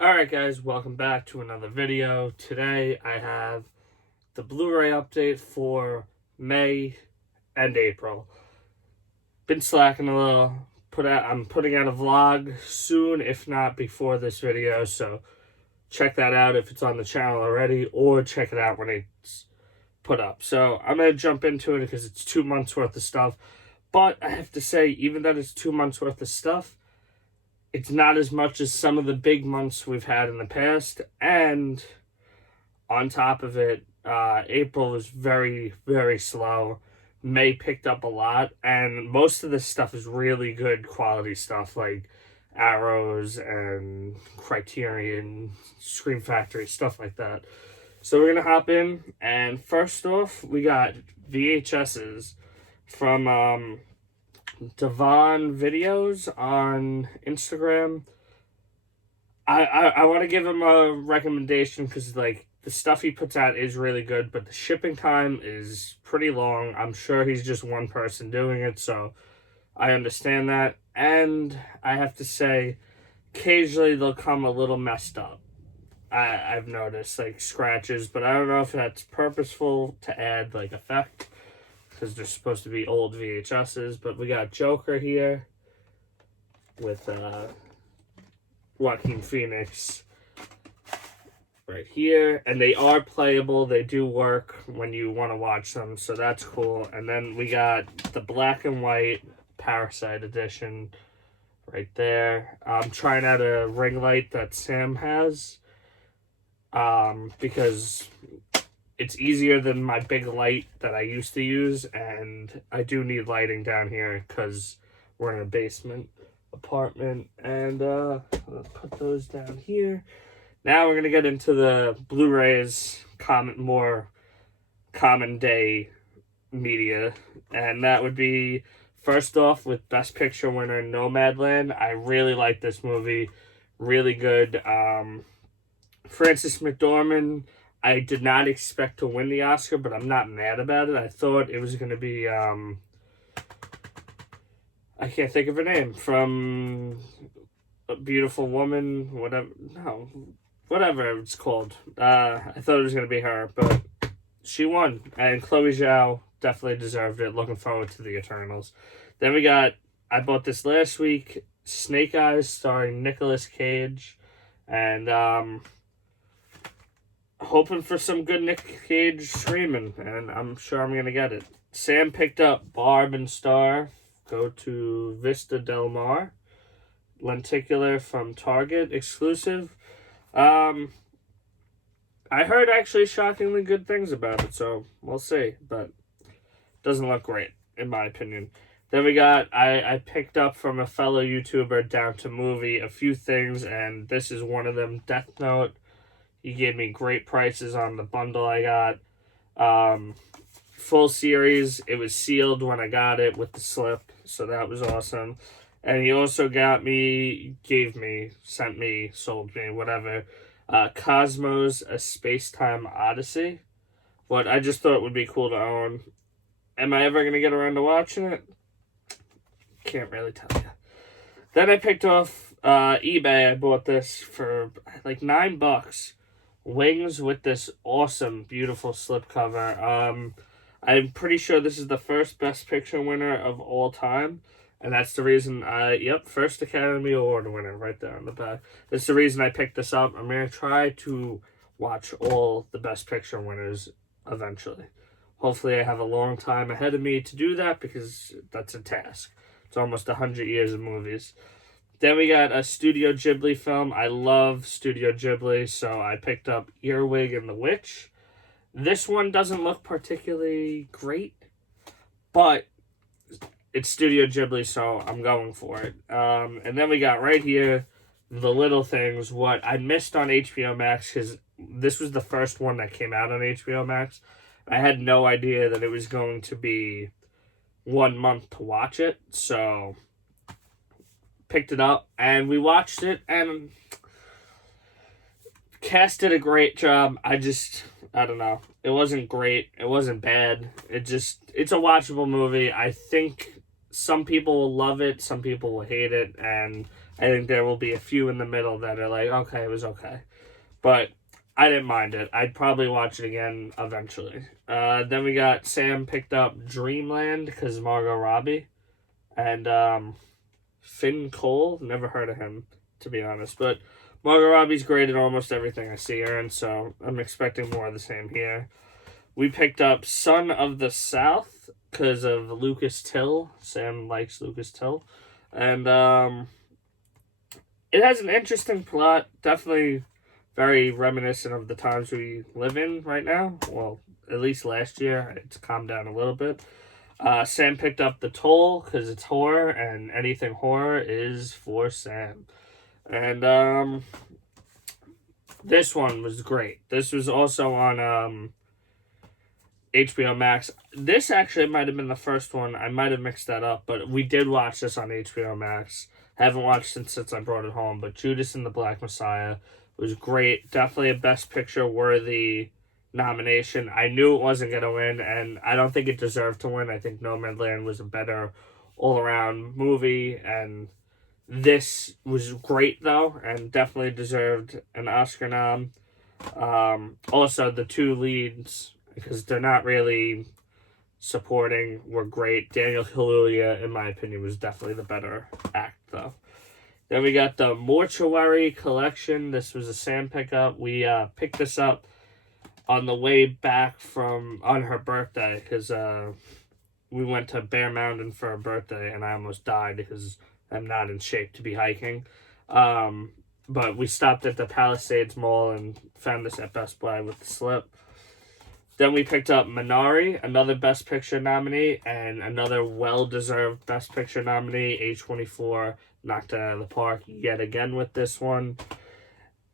Alright guys, welcome back to another video. Today I have the Blu-ray update for May and April. Been slacking a little. I'm putting out a vlog soon, if not before this video, so check that out if it's on the channel already, or check it out when it's put up. So I'm going to jump into it because it's 2 months worth of stuff. But I have to say, even though it's 2 months worth of stuff, it's not as much as some of the big months we've had in the past. And on top of it, April was very, very slow. May picked up a lot. And most of this stuff is really good quality stuff, like Arrows and Criterion, Scream Factory, stuff like that. So we're going to hop in. And first off, we got VHSs from Devon Videos on Instagram. I want to give him a recommendation because, like, the stuff he puts out is really good, but the shipping time is pretty long. I'm sure he's just one person doing it, so I understand that. And I have to say, occasionally they'll come a little messed up. I've noticed, like, scratches, but I don't know if that's purposeful to add, like, effect, because they're supposed to be old VHSs. But we got Joker here with Joaquin Phoenix right here, and they are playable. They do work when you want to watch them, so that's cool. And then we got the black and white Parasite edition right there. I'm trying out a ring light that Sam has, because it's easier than my big light that I used to use, and I do need lighting down here because we're in a basement apartment. And I'll put those down here. Now we're going to get into the Blu-rays, more common day media, and that would be, first off, with Best Picture winner Nomadland. I really like this movie. Really good. Frances McDormand, I did not expect to win the Oscar, but I'm not mad about it. I thought it was going to be, I can't think of her name, from A Beautiful Woman, whatever it's called. I thought it was going to be her, but she won. And Chloe Zhao definitely deserved it. Looking forward to the Eternals. Then we got, I bought this last week, Snake Eyes, starring Nicolas Cage. And, hoping for some good Nick Cage screaming, and I'm sure I'm going to get it. Sam picked up Barb and Star, go to Vista Del Mar, lenticular from Target, exclusive. I heard actually shockingly good things about it, so we'll see, but doesn't look great, in my opinion. Then we got, I picked up from a fellow YouTuber, Down to Movie, a few things, and this is one of them, Death Note. He gave me great prices on the bundle I got. Full series. It was sealed when I got it with the slip, so that was awesome. And he also sold me, whatever, Cosmos, A Space-Time Odyssey. But I just thought it would be cool to own. Am I ever going to get around to watching it? Can't really tell you. Then I picked off eBay. I bought this for like $9. Wings with this awesome, beautiful slipcover. I'm pretty sure this is the first Best Picture winner of all time. And that's the reason first Academy Award winner right there on the back. That's the reason I picked this up. I'm going to try to watch all the Best Picture winners eventually. Hopefully I have a long time ahead of me to do that, because that's a task. It's almost 100 years of movies. Then we got a Studio Ghibli film. I love Studio Ghibli, so I picked up Earwig and the Witch. This one doesn't look particularly great, but it's Studio Ghibli, so I'm going for it. And then we got right here, The Little Things, what I missed on HBO Max, because this was the first one that came out on HBO Max. I had no idea that it was going to be 1 month to watch it, so picked it up, and we watched it, and cast did a great job. I don't know. It wasn't great. It wasn't bad. It's a watchable movie. I think some people will love it, some people will hate it, and I think there will be a few in the middle that are like, okay, it was okay. But I didn't mind it. I'd probably watch it again eventually. Then we got Sam picked up Dreamland because Margot Robbie. And Finn Cole, never heard of him, to be honest. But Margot Robbie's great in almost everything I see her in, so I'm expecting more of the same here. We picked up Son of the South because of Lucas Till. Sam likes Lucas Till. And it has an interesting plot. Definitely very reminiscent of the times we live in right now. Well, at least last year. It's calmed down a little bit. Sam picked up The Toll because it's horror, and anything horror is for Sam. And this one was great. This was also on HBO Max. This actually might have been the first one. I might have mixed that up, but we did watch this on HBO Max. Haven't watched it since I brought it home, but Judas and the Black Messiah was great. Definitely a Best Picture worthy nomination. I knew it wasn't going to win, and I don't think it deserved to win. I think Nomadland was a better all-around movie, and this was great, though, and definitely deserved an Oscar nom. Also, the two leads, because they're not really supporting, were great. Daniel Kaluuya, in my opinion, was definitely the better act, though. Then we got the Mortuary Collection. This was a Sam pickup. We picked this up on the way back on her birthday, because we went to Bear Mountain for her birthday, and I almost died because I'm not in shape to be hiking. But we stopped at the Palisades Mall and found this at Best Buy with the slip. Then we picked up Minari, another Best Picture nominee, and another well-deserved Best Picture nominee. A24 knocked it out of the park yet again with this one.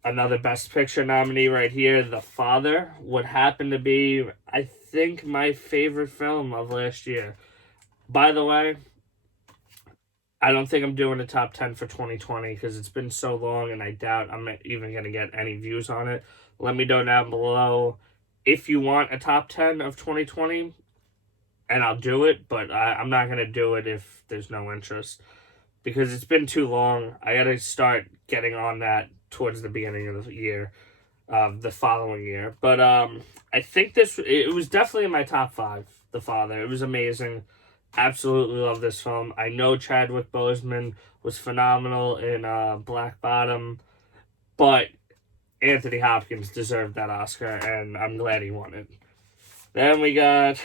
Another Best Picture nominee right here, The Father, would happen to be, I think, my favorite film of last year. By the way, I don't think I'm doing a top 10 for 2020 because it's been so long and I doubt I'm even going to get any views on it. Let me know down below if you want a top 10 of 2020, and I'll do it, but I'm not going to do it if there's no interest because it's been too long. I got to start getting on that towards the beginning of the year, the following year. But I think it was definitely in my top 5, The Father. It was amazing. Absolutely love this film. I know Chadwick Boseman was phenomenal in Black Bottom, but Anthony Hopkins deserved that Oscar, and I'm glad he won it. Then we got,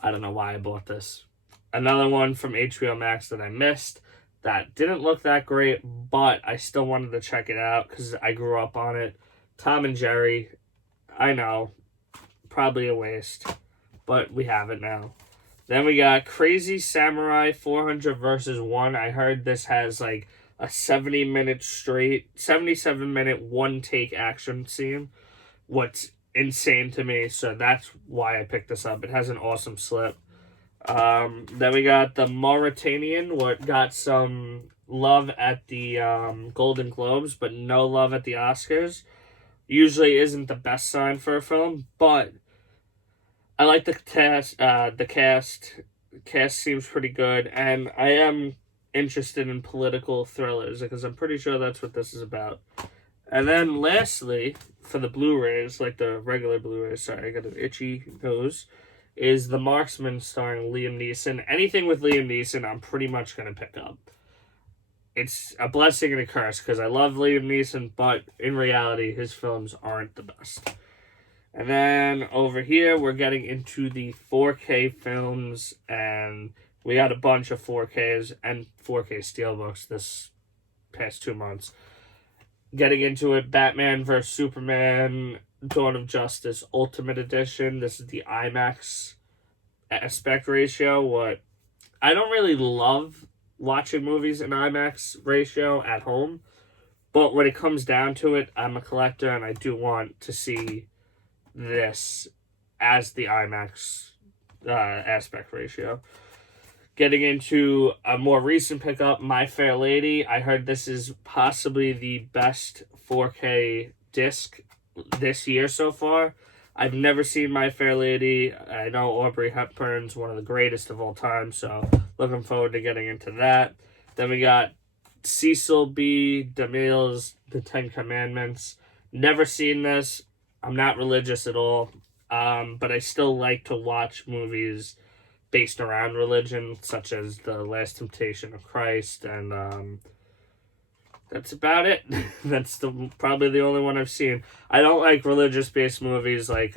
I don't know why I bought this, another one from HBO Max that I missed that didn't look that great, but I still wanted to check it out because I grew up on it. Tom and Jerry, I know, probably a waste, but we have it now. Then we got Crazy Samurai 400 versus 1. I heard this has like a 77-minute one-take action scene. What's insane to me, so that's why I picked this up. It has an awesome slip. Then we got The Mauritanian, what got some love at the Golden Globes, but no love at the Oscars. Usually isn't the best sign for a film, but I like the cast. The cast seems pretty good, and I am interested in political thrillers because I'm pretty sure that's what this is about. And then lastly, for the Blu-rays, like the regular Blu-rays, sorry, I got an itchy nose, is The Marksman starring Liam Neeson. Anything with Liam Neeson, I'm pretty much going to pick up. It's a blessing and a curse because I love Liam Neeson, but in reality, his films aren't the best. And then over here, we're getting into the 4K films, and we got a bunch of 4Ks and 4K Steelbooks this past 2 months. Getting into it, Batman vs. Superman, Dawn of Justice Ultimate Edition. This is the IMAX aspect ratio. What I don't really love watching movies in IMAX ratio at home, but when it comes down to it, I'm a collector and I do want to see this as the IMAX aspect ratio. Getting into a more recent pickup, My Fair Lady. I heard this is possibly the best 4K disc this year so far. I've never seen My Fair Lady. I know Aubrey Hepburn's one of the greatest of all time, so looking forward to getting into that. Then we got Cecil B. DeMille's The Ten Commandments. Never seen this. I'm not religious at all, but I still like to watch movies based around religion, such as The Last Temptation of Christ, and that's about it. That's probably the only one I've seen. I don't like religious-based movies like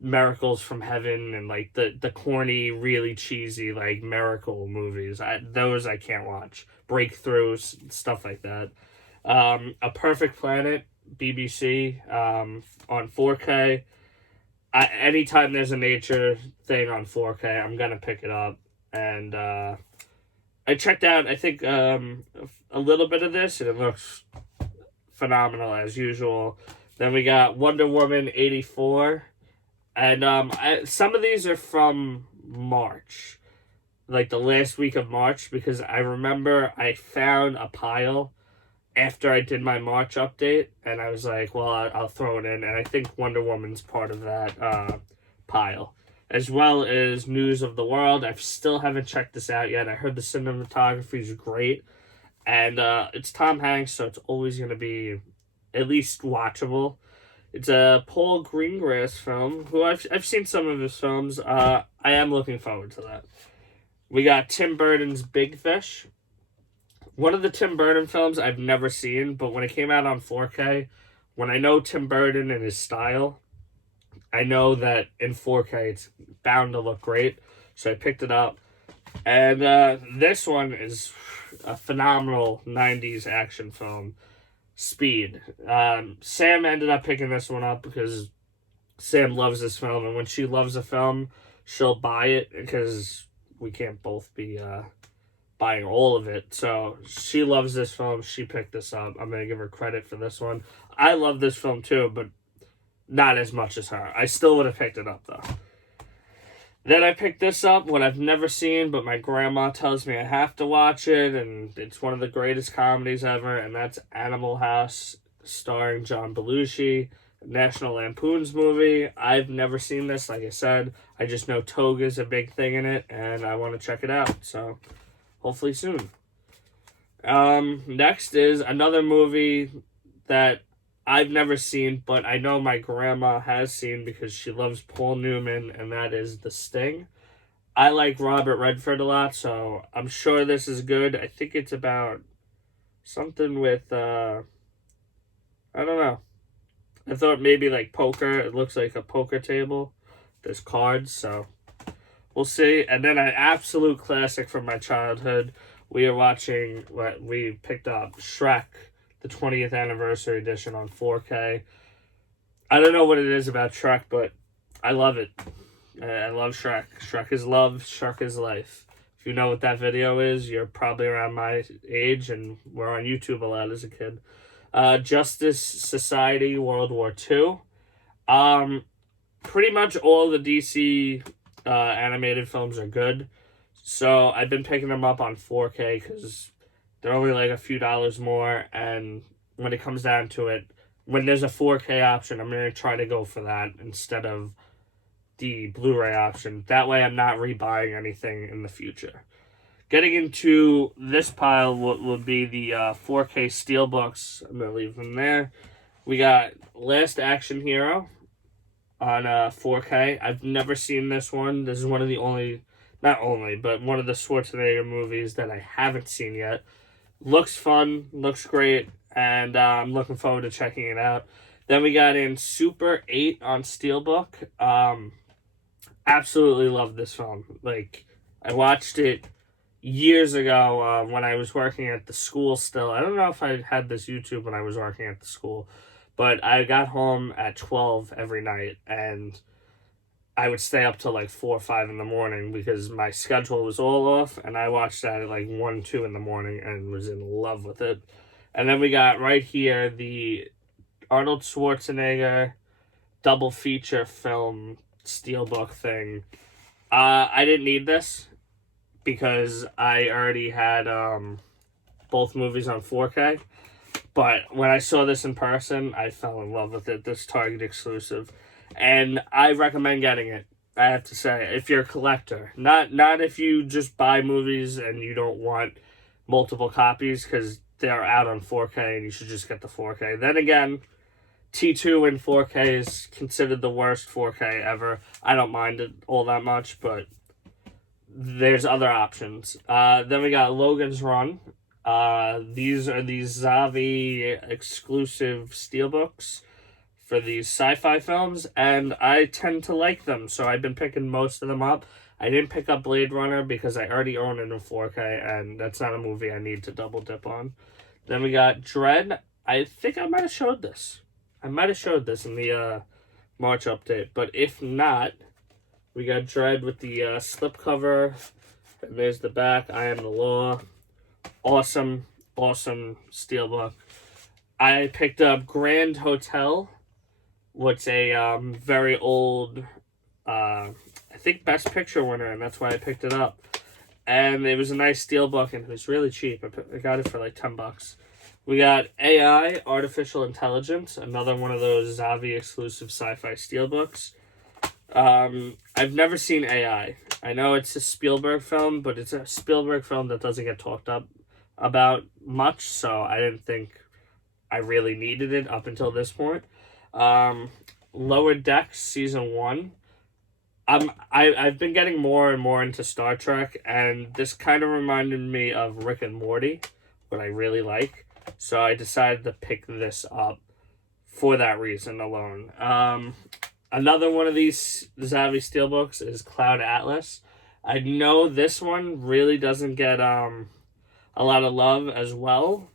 Miracles from Heaven and like the corny, really cheesy like miracle movies. Those I can't watch. Breakthroughs, stuff like that. A Perfect Planet, BBC, on 4K. Anytime there's a nature thing on 4K, I'm gonna pick it up. And I checked out, I think, a little bit of this, and it looks phenomenal as usual. Then we got Wonder Woman 84. And some of these are from March, like the last week of March, because I remember I found a pile after I did my March update, and I was like, well, I'll throw it in, and I think Wonder Woman's part of that pile, as well as News of the World. I still haven't checked this out yet. I heard the cinematography is great, and it's Tom Hanks, so it's always going to be at least watchable. It's a Paul Greengrass film, who I've seen some of his films. I am looking forward to that. We got Tim Burton's Big Fish. One of the Tim Burton films I've never seen, but when it came out on 4K, when I know Tim Burton and his style, I know that in 4K it's bound to look great, so I picked it up. And this one is a phenomenal 90s action film. Speed. Sam ended up picking this one up because Sam loves this film, and when she loves a film, she'll buy it because we can't both be buying all of it. So she loves this film. She picked this up. I'm going to give her credit for this one. I love this film too, but not as much as her. I still would have picked it up though. Then I picked this up, what I've never seen, but my grandma tells me I have to watch it, and it's one of the greatest comedies ever, and that's Animal House, starring John Belushi, National Lampoon's movie. I've never seen this, like I said. I just know Toga's a big thing in it, and I want to check it out, so hopefully soon. Next is another movie that I've never seen, but I know my grandma has seen because she loves Paul Newman, and that is The Sting. I like Robert Redford a lot, so I'm sure this is good. I think it's about something with, I don't know. I thought maybe like poker. It looks like a poker table. There's cards, so we'll see. And then an absolute classic from my childhood. We are watching what we picked up, Shrek, the 20th anniversary edition on 4K. I don't know what it is about Shrek, but I love it. I love Shrek. Shrek is love. Shrek is life. If you know what that video is, you're probably around my age, and we're on YouTube a lot as a kid. Justice Society World War II. Pretty much all the DC animated films are good. So I've been picking them up on 4K because they're only like a few dollars more, and when it comes down to it, when there's a 4K option, I'm going to try to go for that instead of the Blu-ray option. That way I'm not rebuying anything in the future. Getting into this pile will be the 4K Steelbooks. I'm going to leave them there. We got Last Action Hero on 4K. I've never seen this one. This is one of the but one of the Schwarzenegger movies that I haven't seen yet. Looks fun, looks great, and I'm looking forward to checking it out. Then we got in Super 8 on Steelbook. Absolutely love this film. Like, I watched it years ago when I was working at the school still. I don't know if I had this YouTube when I was working at the school, but I got home at 12 every night, and I would stay up till like 4 or 5 in the morning because my schedule was all off, and I watched that at like 1, 2 in the morning and was in love with it. And then we got right here the Arnold Schwarzenegger double feature film Steelbook thing. I didn't need this because I already had both movies on 4K. But when I saw this in person, I fell in love with it. This Target exclusive. And I recommend getting it, I have to say, if you're a collector. Not if you just buy movies and you don't want multiple copies because they're out on 4K and you should just get the 4K. Then again, T2 in 4K is considered the worst 4K ever. I don't mind it all that much, but there's other options. Then we got Logan's Run. These are these Zavi exclusive steelbooks for these sci-fi films, and I tend to like them, so I've been picking most of them up. I didn't pick up Blade Runner because I already own it in 4K, and that's not a movie I need to double dip on. Then we got Dread. I think I might have showed this. I might have showed this in the March update, but if not, we got Dread with the slipcover, and there's the back. I Am the Law. Awesome, awesome steelbook. I picked up Grand Hotel, which a very old, I think Best Picture winner, and that's why I picked it up. And it was a nice steelbook, and it was really cheap. I got it for like $10. We got AI, Artificial Intelligence, another one of those Zavi exclusive sci-fi steelbooks. I've never seen AI. I know it's a Spielberg film, but it's a Spielberg film that doesn't get talked up about much, so I didn't think I really needed it up until this point. Lower Decks Season 1. I've been getting more and more into Star Trek, and this kind of reminded me of Rick and Morty, what I really like. So I decided to pick this up for that reason alone. Another one of these Zavi steelbooks is Cloud Atlas. I know this one really doesn't get a lot of love as well.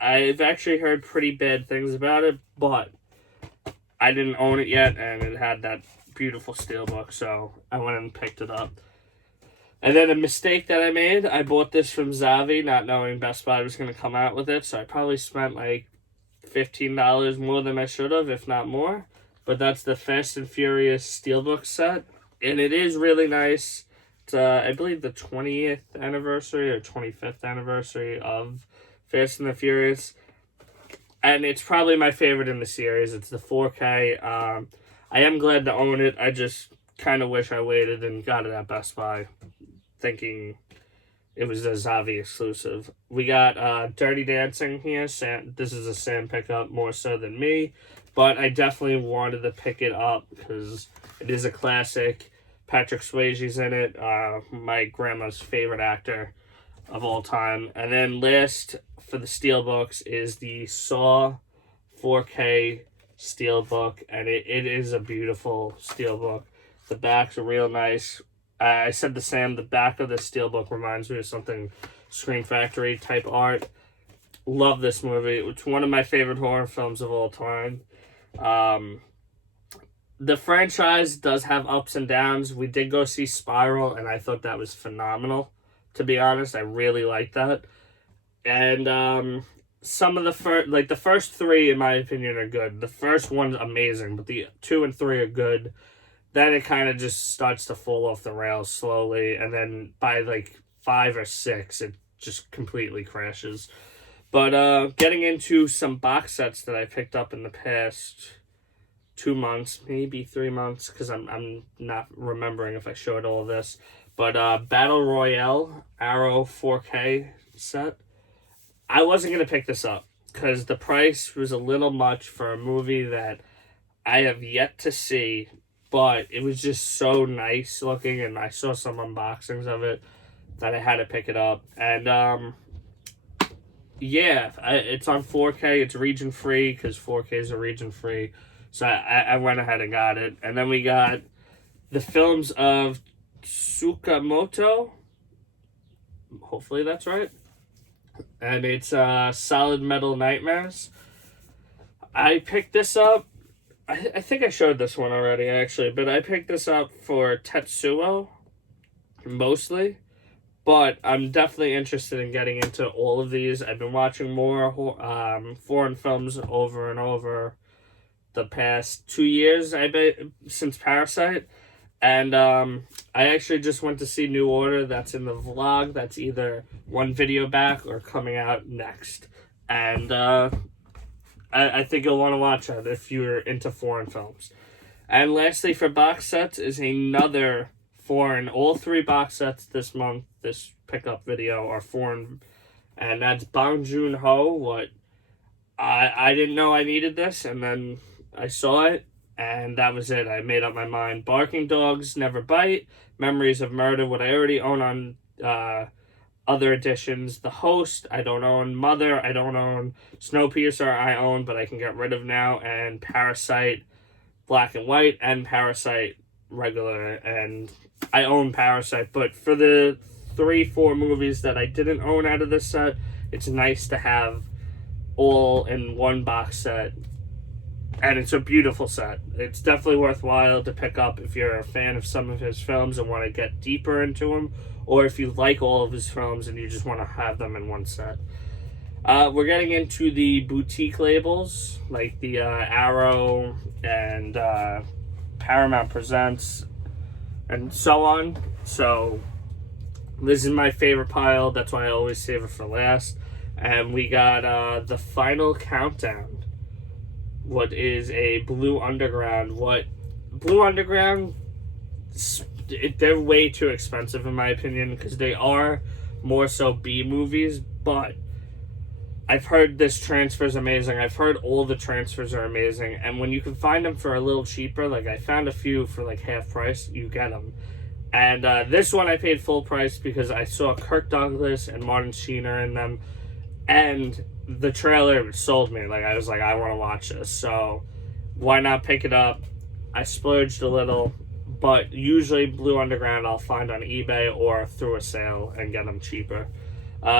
I've actually heard pretty bad things about it, but I didn't own it yet, and it had that beautiful steelbook, so I went and picked it up. And then a mistake that I made, I bought this from Zavi, not knowing Best Buy was going to come out with it, so I probably spent like $15 more than I should have, if not more. But that's the Fast and Furious steelbook set, and it is really nice. It's, I believe, the 20th anniversary or 25th anniversary of Fast and the Furious, and it's probably my favorite in the series. It's the 4K. I am glad to own it. I just kind of wish I waited and got it at Best Buy, thinking it was a Zavi exclusive. We got Dirty Dancing here. Sam, this is a Sam pickup more so than me, but I definitely wanted to pick it up because it is a classic. Patrick Swayze's in it, my grandma's favorite actor of all time. And then last for the steelbooks is the Saw 4K steelbook, and it is a beautiful steelbook. The backs are real nice. I said to Sam, the back of this steelbook reminds me of something Scream Factory type art. Love this movie. It's one of my favorite horror films of all time. The franchise does have ups and downs. We did go see Spiral, and I thought that was phenomenal. To be honest, I really liked that. And some of the first three, in my opinion, are good. The first one's amazing, but the 2 and 3 are good. Then it kind of just starts to fall off the rails slowly, and then by like 5 or 6, it just completely crashes. But getting into some box sets that I picked up in the past 2 months, maybe 3 months, because I'm not remembering if I showed all of this. But Battle Royale Arrow 4K set. I wasn't going to pick this up because the price was a little much for a movie that I have yet to see, but it was just so nice looking, and I saw some unboxings of it that I had to pick it up. And yeah, it's on 4K. It's region free because 4Ks are region free. So I went ahead and got it. And then we got the films of Tsukamoto. Hopefully that's right. And it's Solid Metal Nightmares. I picked this up. I think I showed this one already, actually. But I picked this up for Tetsuo, mostly. But I'm definitely interested in getting into all of these. I've been watching more foreign films over and over the past 2 years, I bet, since Parasite. And I actually just went to see New Order. That's in the vlog. That's either one video back or coming out next. And I think you'll want to watch that if you're into foreign films. And lastly, for box sets is another foreign. All 3 box sets this month, this pickup video, are foreign and that's Bong Joon-ho. What I didn't know I needed this, and then I saw it, and that was it. I made up my mind. Barking Dogs Never Bite, Memories of Murder, what I already own on other editions. The Host, I don't own. Mother, I don't own. Snowpiercer, I own, but I can get rid of now. And Parasite, black and white, and Parasite, regular. And I own Parasite, but for the 3-4 movies that I didn't own out of this set, it's nice to have all in one box set, and it's a beautiful set. It's definitely worthwhile to pick up if you're a fan of some of his films and want to get deeper into them, or if you like all of his films and you just want to have them in one set. We're getting into the boutique labels, like the Arrow and Paramount Presents and so on. So this is my favorite pile, that's why I always save it for last. And we got The Final Countdown, what is a Blue Underground. What Blue Underground, they're way too expensive in my opinion, because they are more so B movies, but I've heard this transfer is amazing. I've heard all the transfers are amazing, and when you can find them for a little cheaper, like I found a few for like half price, you get them. And this one I paid full price because I saw Kirk Douglas and Martin Sheen in them, and the trailer sold me. Like, I was like, I want to watch this, so why not pick it up? I splurged a little, but usually Blue Underground I'll find on eBay or through a sale and get them cheaper.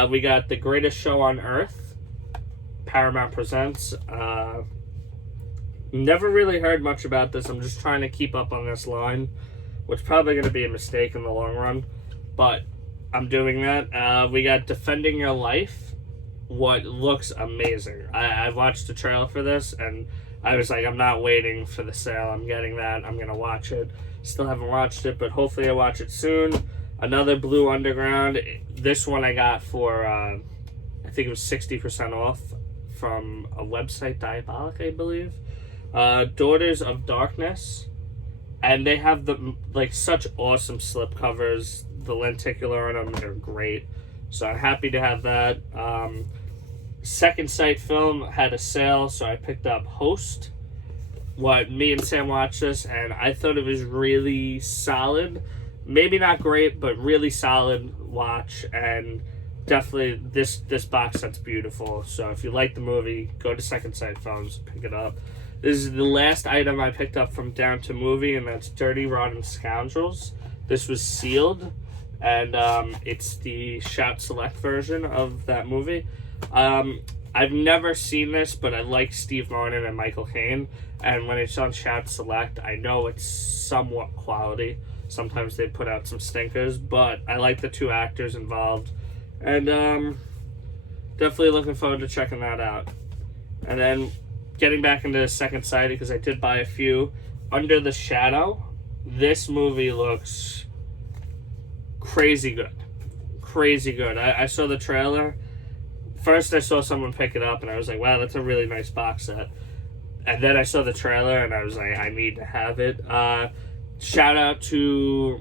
We got The Greatest Show on Earth, Paramount Presents. Never really heard much about this. I'm just trying to keep up on this line, which is probably going to be a mistake in the long run, but I'm doing that. We got Defending Your Life, what looks amazing. I watched the trailer for this, and I was like, I'm not waiting for the sale. I'm getting that. I'm going to watch it. Still haven't watched it, but hopefully I watch it soon. Another Blue Underground. This one I got for, I think it was 60% off from a website, Diabolic, I believe. Daughters of Darkness. And they have the like such awesome slip covers. The lenticular on them are great. So I'm happy to have that. Second Sight Film had a sale, so I picked up Host. What me and Sam watched this, and I thought it was really solid. Maybe not great, but really solid watch. And definitely this box set's beautiful. So if you like the movie, go to Second Sight Films, pick it up. This is the last item I picked up from Down to Movie, and that's Dirty Rotten Scoundrels. This was sealed, and it's the Shout Select version of that movie. I've never seen this, but I like Steve Martin and Michael Caine, and when it's on Shout Select, I know it's somewhat quality. Sometimes they put out some stinkers, but I like the two actors involved, and definitely looking forward to checking that out. And then getting back into the Second Sight, because I did buy a few. Under the Shadow, this movie looks crazy good. Crazy good. I saw the trailer. First I saw someone pick it up and I was like, wow, that's a really nice box set. And then I saw the trailer and I was like, I need to have it. Shout out to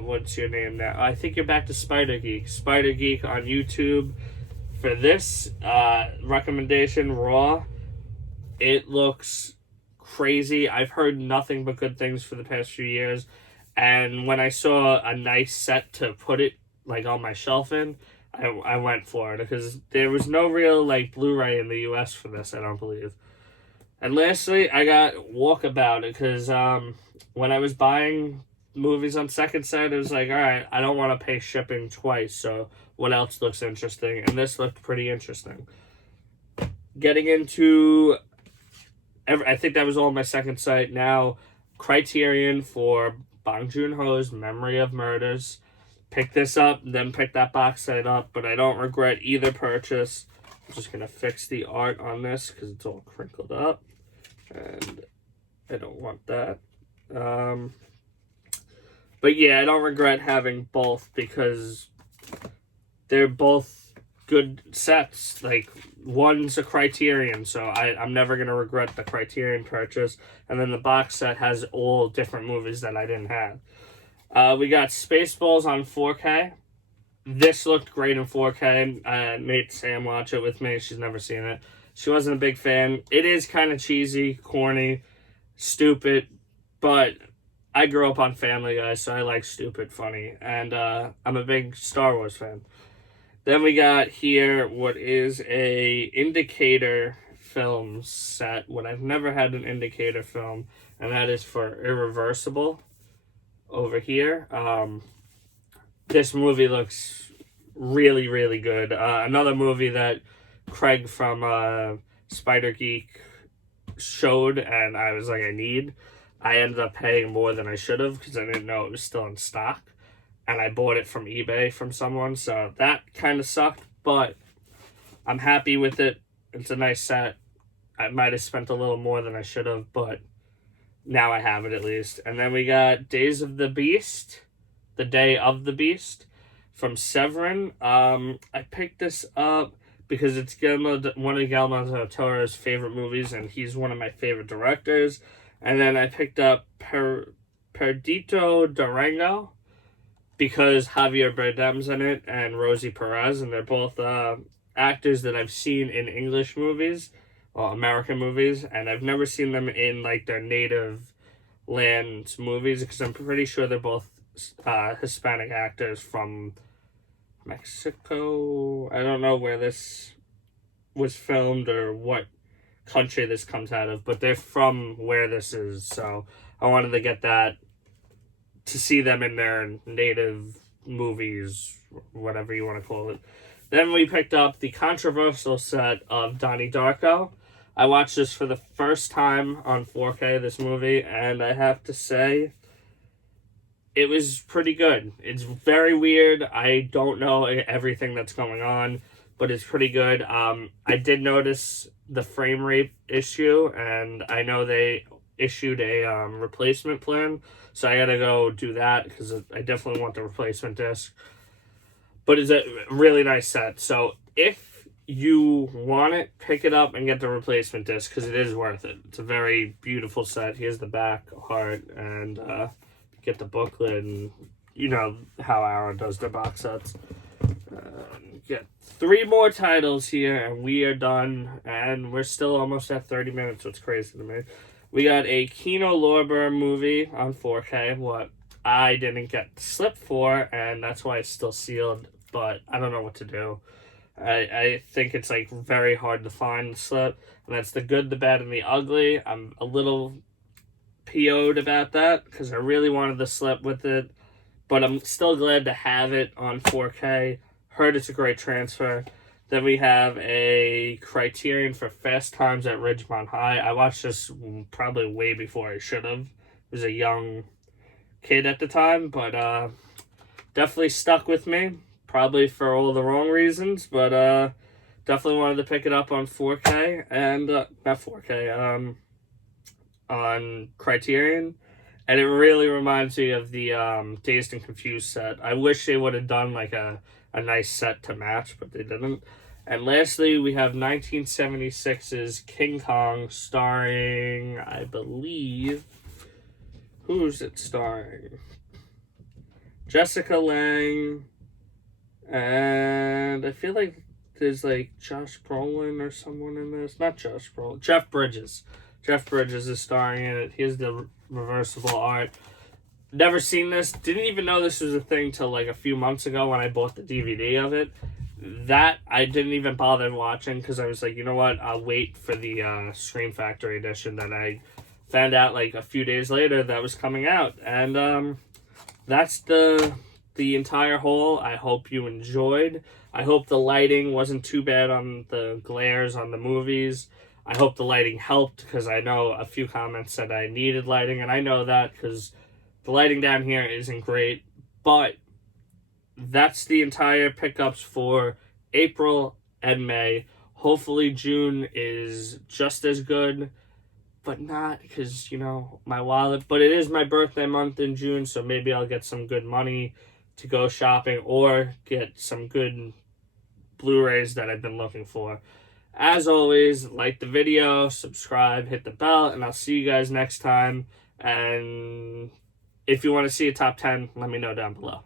what's your name now? I think you're back to Spider Geek. Spider Geek on YouTube. For this recommendation, Raw, it looks crazy. I've heard nothing but good things for the past few years. And when I saw a nice set to put it like on my shelf in, I went for it, because there was no real like Blu-ray in the US for this, I don't believe. And lastly, I got Walkabout, because when I was buying movies on Second Sight, it was like, all right, I don't want to pay shipping twice, so what else looks interesting? And this looked pretty interesting. Getting into, I think that was all my Second Sight. Now, Criterion for Bong Joon-ho's Memory of Murders. Pick this up, then pick that box set up, but I don't regret either purchase. I'm just going to fix the art on this because it's all crinkled up, and I don't want that. But yeah, I don't regret having both because they're both good sets. Like, one's a Criterion, so I'm never going to regret the Criterion purchase. And then the box set has all different movies that I didn't have. We got Spaceballs on 4K. this looked great in 4K. I made Sam watch it with me. She's never seen it. She wasn't a big fan. It is kind of cheesy, corny, stupid, but I grew up on Family Guy, so I like stupid, funny, and I'm a big Star Wars fan. Then we got here what is a indicator film set, what I've never had an indicator film, and that is for Irreversible over here. This movie looks really, really good. Another movie that Craig from Spider Geek showed, and I was like, I ended up paying more than I should have because I didn't know it was still in stock. And I bought it from eBay from someone, so that kind of sucked, but I'm happy with it. It's a nice set. I might have spent a little more than I should have, but now I have it at least. And then we got Days of the Beast, The Day of the Beast from Severin. I picked this up because it's one of Guillermo del Toro's favorite movies, and he's one of my favorite directors. And then I picked up Perdito Durango because Javier Bardem's in it and Rosie Perez, and they're both actors that I've seen in English movies, or American movies, and I've never seen them in like their native land movies because I'm pretty sure they're both Hispanic actors from Mexico. I don't know where this was filmed or what country this comes out of, but they're from where this is, so I wanted to get that to see them in their native movies, whatever you want to call it. Then we picked up the controversial set of Donnie Darko. I watched this for the first time on 4K, this movie, and I have to say, it was pretty good. It's very weird. I don't know everything that's going on, but it's pretty good. I did notice the frame rate issue, and I know they issued a replacement plan, so I gotta go do that because I definitely want the replacement disc. But it's a really nice set, so if you want it, pick it up and get the replacement disc because it is worth it. It's a very beautiful set. Here's the back art, and get the booklet, and you know how Arrow does their box sets. Get 3 more titles here, and we are done, and we're still almost at 30 minutes, which is crazy to me. We got a Kino Lorber movie on 4K, what I didn't get the slip for, and that's why it's still sealed, but I don't know what to do. I think it's like very hard to find the slip, and that's The Good, the Bad, and the Ugly. I'm a little PO'd about that because I really wanted the slip with it, but I'm still glad to have it on 4K. Heard it's a great transfer. Then we have a Criterion for Fast Times at Ridgemont High. I watched this probably way before I should have. I was a young kid at the time, but definitely stuck with me. Probably for all the wrong reasons, but definitely wanted to pick it up on 4K, and not 4K, on Criterion. And it really reminds me of the Dazed and Confused set. I wish they would have done like a nice set to match, but they didn't. And lastly, we have 1976's King Kong, starring, I believe, who's it starring? Jessica Lange, and I feel like there's like Josh Brolin or someone in this. Not Josh Brolin, Jeff Bridges. Jeff Bridges is starring in it. Here's the reversible art. Never seen this. Didn't even know this was a thing till like a few months ago when I bought the DVD of it. That I didn't even bother watching because I was like, you know what? I'll wait for the Scream Factory edition that I found out like a few days later that was coming out. And that's the entire haul. I hope you enjoyed. I hope the lighting wasn't too bad on the glares on the movies. I hope the lighting helped because I know a few comments said I needed lighting, and I know that because the lighting down here isn't great. But that's the entire pickups for April and May. Hopefully June is just as good, but not because, you know, my wallet. But it is my birthday month in June, so maybe I'll get some good money to go shopping or get some good Blu-rays that I've been looking for. As always, like the video, subscribe, hit the bell, and I'll see you guys next time. And if you want to see a top 10, let me know down below.